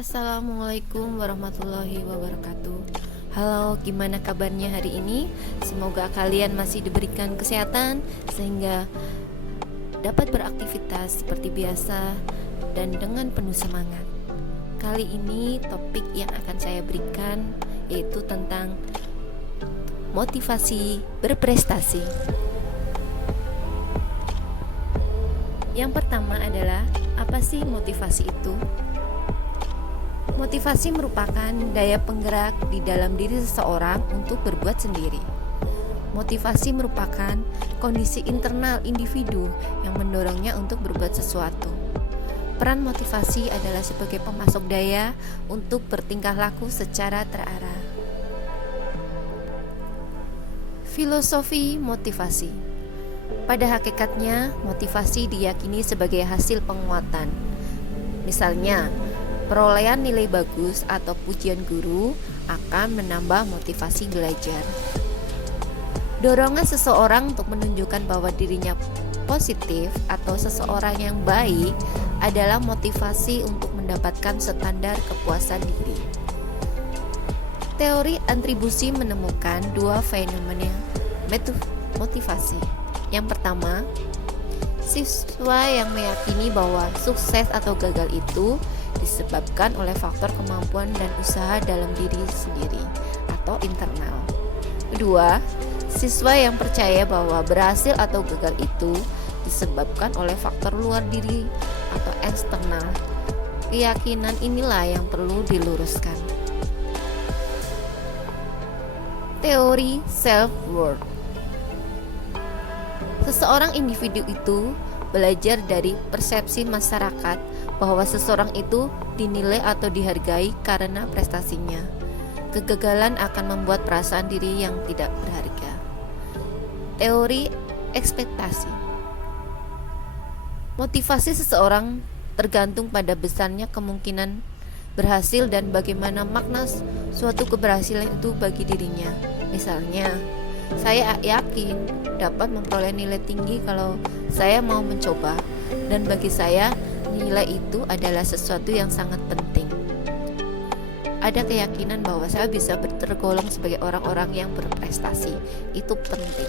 Assalamualaikum warahmatullahi wabarakatuh. Halo, gimana kabarnya hari ini? Semoga kalian masih diberikan kesehatan sehingga dapat beraktivitas seperti biasa dan dengan penuh semangat. Kali ini topik yang akan saya berikan yaitu tentang motivasi berprestasi. Yang pertama adalah, apa sih motivasi itu? Motivasi merupakan daya penggerak di dalam diri seseorang untuk berbuat sendiri. Motivasi merupakan kondisi internal individu yang mendorongnya untuk berbuat sesuatu. Peran motivasi adalah sebagai pemasok daya untuk bertingkah laku secara terarah. Filosofi motivasi. Pada hakikatnya, motivasi diyakini sebagai hasil penguatan. Misalnya, perolehan nilai bagus atau pujian guru akan menambah motivasi belajar. Dorongan seseorang untuk menunjukkan bahwa dirinya positif atau seseorang yang baik adalah motivasi untuk mendapatkan standar kepuasan diri. Teori atribusi menemukan dua fenomena motivasi. Yang pertama, siswa yang meyakini bahwa sukses atau gagal itu disebabkan oleh faktor kemampuan dan usaha dalam diri sendiri atau internal. Kedua, siswa yang percaya bahwa berhasil atau gagal itu disebabkan oleh faktor luar diri atau eksternal. Keyakinan inilah yang perlu diluruskan. Teori self-worth. Seseorang individu itu belajar dari persepsi masyarakat bahwa seseorang itu dinilai atau dihargai karena prestasinya. Kegagalan akan membuat perasaan diri yang tidak berharga. Teori ekspektasi. Motivasi seseorang tergantung pada besarnya kemungkinan berhasil dan bagaimana makna suatu keberhasilan itu bagi dirinya. Misalnya, saya yakin dapat memperoleh nilai tinggi kalau saya mau mencoba, dan bagi saya nilai itu adalah sesuatu yang sangat penting. Ada keyakinan bahwa saya bisa tergolong sebagai orang-orang yang berprestasi. Itu penting.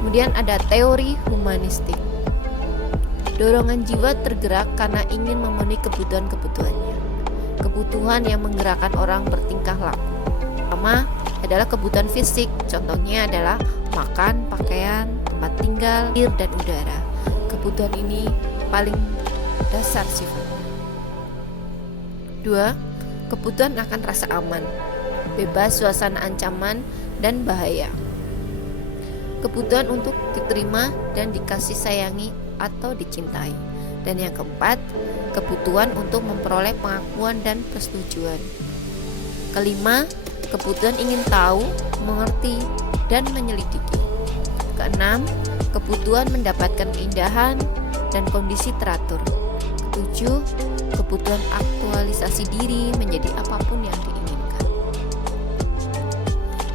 Kemudian ada teori humanistik. Dorongan jiwa tergerak karena ingin memenuhi kebutuhan-kebutuhannya. Kebutuhan yang menggerakkan orang bertingkah laku. Pertama adalah kebutuhan fisik. Contohnya adalah makan, pakaian, tempat tinggal, air, dan udara. Kebutuhan ini paling dasar sifatnya. 2. Kebutuhan akan rasa aman, bebas suasana ancaman dan bahaya. Kebutuhan untuk diterima dan dikasih sayangi atau dicintai. Dan yang keempat, kebutuhan untuk memperoleh pengakuan dan persetujuan. Kelima, kebutuhan ingin tahu, mengerti, dan menyelidiki. Keenam, kebutuhan mendapatkan keindahan dan kondisi teratur. Ketujuh, kebutuhan aktualisasi diri menjadi apapun yang diinginkan.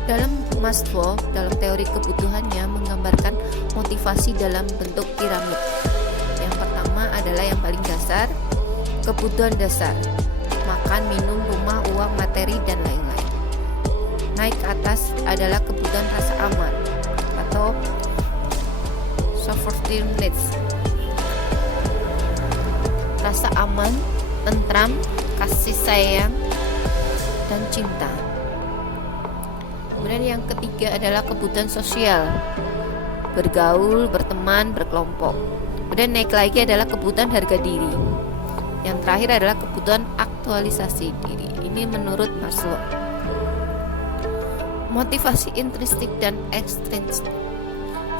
Dalam Maslow, dalam teori kebutuhannya menggambarkan motivasi dalam bentuk piramid. Yang pertama adalah yang paling dasar, kebutuhan dasar, makan, minum, rumah, uang, materi, dan lain-lain. Naik ke atas adalah kebutuhan rasa aman atau safety needs. Rasa aman, tentram, kasih sayang, dan cinta. Kemudian yang ketiga adalah kebutuhan sosial, bergaul, berteman, berkelompok. Kemudian naik lagi adalah kebutuhan harga diri. Yang terakhir adalah kebutuhan aktualisasi diri. Ini menurut Maslow. Motivasi intrinsik dan ekstrinsik.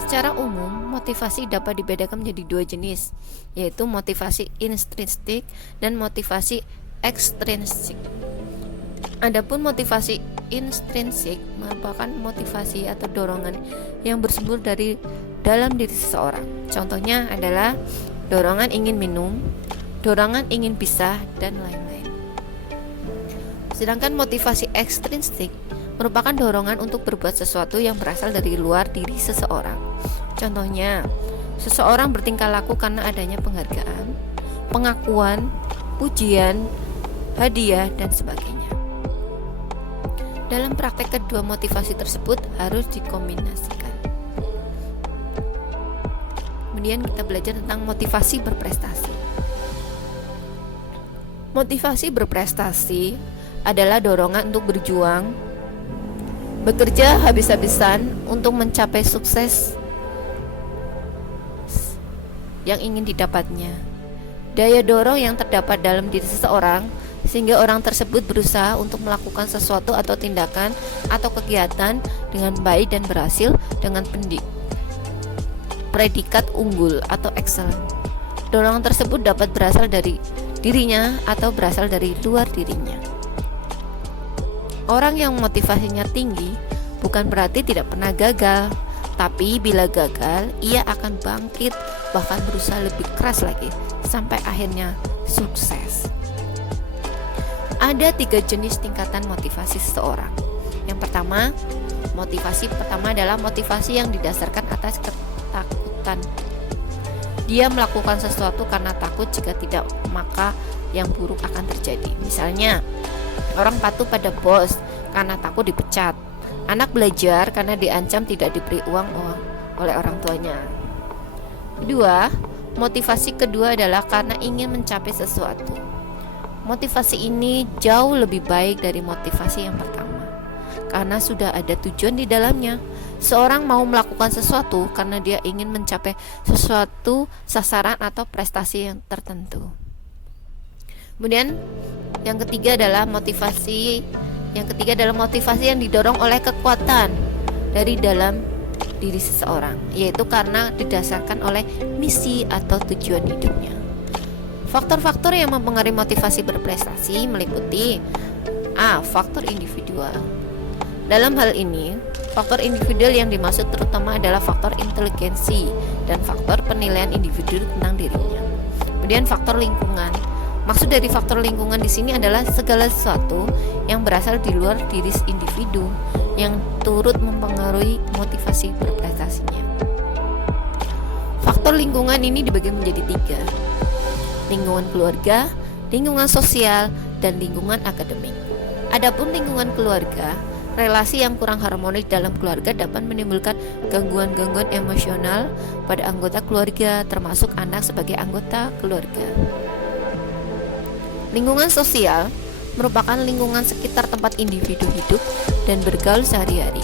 Secara umum, motivasi dapat dibedakan menjadi dua jenis, yaitu motivasi intrinsik dan motivasi ekstrinsik. Adapun motivasi intrinsik merupakan motivasi atau dorongan yang bersumber dari dalam diri seseorang. Contohnya adalah dorongan ingin minum, dorongan ingin pisah, dan lain-lain. Sedangkan motivasi ekstrinsik merupakan dorongan untuk berbuat sesuatu yang berasal dari luar diri seseorang. Contohnya, seseorang bertingkah laku karena adanya penghargaan, pengakuan, pujian, hadiah, dan sebagainya. Dalam praktek kedua motivasi tersebut harus dikombinasikan. Kemudian kita belajar tentang motivasi berprestasi. Motivasi berprestasi adalah dorongan untuk berjuang, bekerja habis-habisan untuk mencapai sukses yang ingin didapatnya. Daya dorong yang terdapat dalam diri seseorang sehingga orang tersebut berusaha untuk melakukan sesuatu atau tindakan atau kegiatan dengan baik dan berhasil dengan predikat unggul atau excellent. Dorongan tersebut dapat berasal dari dirinya atau berasal dari luar dirinya. Orang yang motivasinya tinggi bukan berarti tidak pernah gagal, tapi bila gagal, ia akan bangkit, bahkan berusaha lebih keras lagi sampai akhirnya sukses. Ada 3 jenis tingkatan motivasi seseorang. Yang pertama, motivasi pertama adalah motivasi yang didasarkan atas ketakutan. Dia melakukan sesuatu karena takut jika tidak maka yang buruk akan terjadi. Misalnya, orang patuh pada bos karena takut dipecat. Anak belajar karena diancam tidak diberi uang oleh orang tuanya. Kedua, motivasi kedua adalah karena ingin mencapai sesuatu. Motivasi ini jauh lebih baik dari motivasi yang pertama, karena sudah ada tujuan di dalamnya. Seorang mau melakukan sesuatu karena dia ingin mencapai sesuatu sasaran atau prestasi yang tertentu. Kemudian yang ketiga adalah motivasi yang didorong oleh kekuatan dari dalam diri seseorang, yaitu karena didasarkan oleh misi atau tujuan hidupnya. Faktor-faktor yang mempengaruhi motivasi berprestasi meliputi A. Faktor individual. Dalam hal ini, faktor individual yang dimaksud terutama adalah faktor inteligensi dan faktor penilaian individu tentang dirinya. Kemudian faktor lingkungan. Maksud dari faktor lingkungan di sini adalah segala sesuatu yang berasal di luar diri individu yang turut mempengaruhi motivasi berprestasinya. Faktor lingkungan ini dibagi menjadi 3. Lingkungan keluarga, lingkungan sosial, dan lingkungan akademik. Adapun lingkungan keluarga, relasi yang kurang harmonis dalam keluarga dapat menimbulkan gangguan-gangguan emosional pada anggota keluarga, termasuk anak sebagai anggota keluarga. Lingkungan sosial merupakan lingkungan sekitar tempat individu hidup dan bergaul sehari-hari.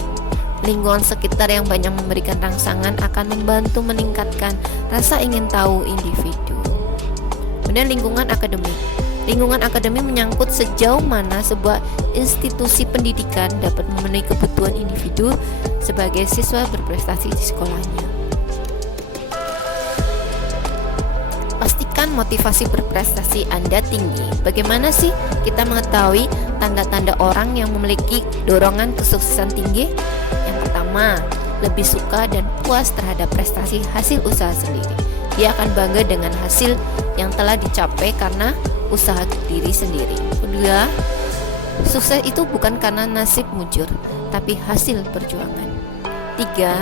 Lingkungan sekitar yang banyak memberikan rangsangan akan membantu meningkatkan rasa ingin tahu individu. Kemudian lingkungan akademik. Lingkungan akademik menyangkut sejauh mana sebuah institusi pendidikan dapat memenuhi kebutuhan individu sebagai siswa berprestasi di sekolahnya. Pastikan motivasi berprestasi Anda tinggi. Bagaimana sih kita mengetahui tanda-tanda orang yang memiliki dorongan kesuksesan tinggi? Yang pertama, lebih suka dan puas terhadap prestasi hasil usaha sendiri. Dia akan bangga dengan hasil yang telah dicapai karena usaha diri sendiri. Kedua, sukses itu bukan karena nasib mujur, tapi hasil perjuangan. Tiga,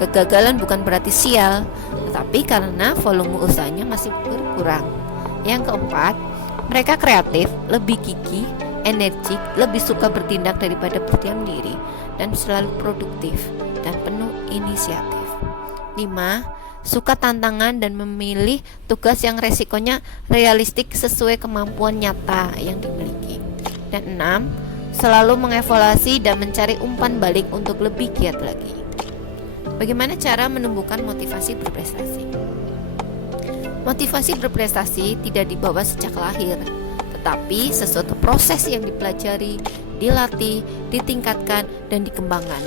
kegagalan bukan berarti sial, tetapi karena volume usahanya masih berkurang. Yang keempat, mereka kreatif, lebih gigih, energik, lebih suka bertindak daripada berdiam diri, dan selalu produktif dan penuh inisiatif. 5. Suka tantangan dan memilih tugas yang resikonya realistik sesuai kemampuan nyata yang dimiliki. Dan 6. Selalu mengevaluasi dan mencari umpan balik untuk lebih giat lagi. Bagaimana cara menumbuhkan motivasi berprestasi? Motivasi berprestasi tidak dibawa sejak lahir, tetapi sesuatu proses yang dipelajari, dilatih, ditingkatkan, dan dikembangkan.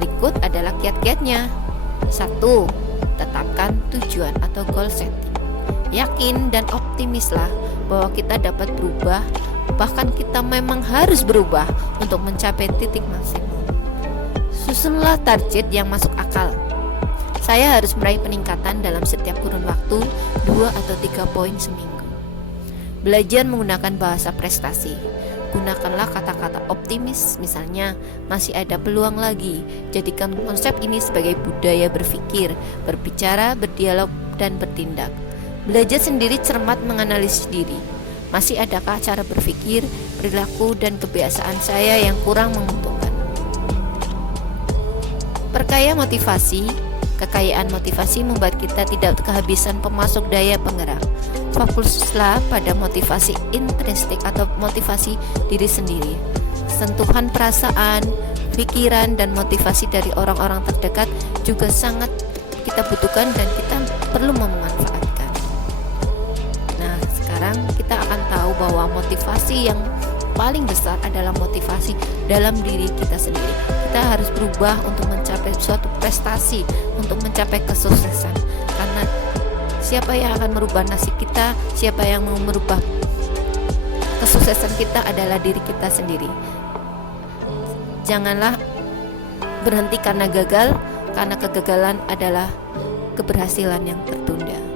Berikut adalah kiat-kiatnya. 1. Tetapkan tujuan atau goal setting. Yakin dan optimislah bahwa kita dapat berubah, bahkan kita memang harus berubah untuk mencapai titik maksimum. Susunlah target yang masuk akal. Saya harus meraih peningkatan dalam setiap kurun waktu 2 atau 3 poin seminggu. Belajar menggunakan bahasa prestasi. Gunakanlah kata-kata optimis, misalnya masih ada peluang lagi. Jadikan konsep ini sebagai budaya berpikir, berbicara, berdialog, dan bertindak. Belajar sendiri cermat menganalisis diri. Masih adakah cara berpikir, perilaku, dan kebiasaan saya yang kurang menguntungkan? Perkaya motivasi. Kekayaan motivasi membuat kita tidak kehabisan pemasok daya penggerak. Fokuslah pada motivasi intrinsik atau motivasi diri sendiri. Sentuhan perasaan, pikiran, dan motivasi dari orang-orang terdekat juga sangat kita butuhkan dan kita perlu memanfaatkan. Nah, sekarang kita akan tahu bahwa motivasi yang paling besar adalah motivasi dalam diri kita sendiri. Kita harus berubah untuk mencapai suatu prestasi, untuk mencapai kesuksesan. Karena siapa yang akan merubah nasib kita, siapa yang mau merubah kesuksesan kita adalah diri kita sendiri. Janganlah berhenti karena gagal, karena kegagalan adalah keberhasilan yang tertunda.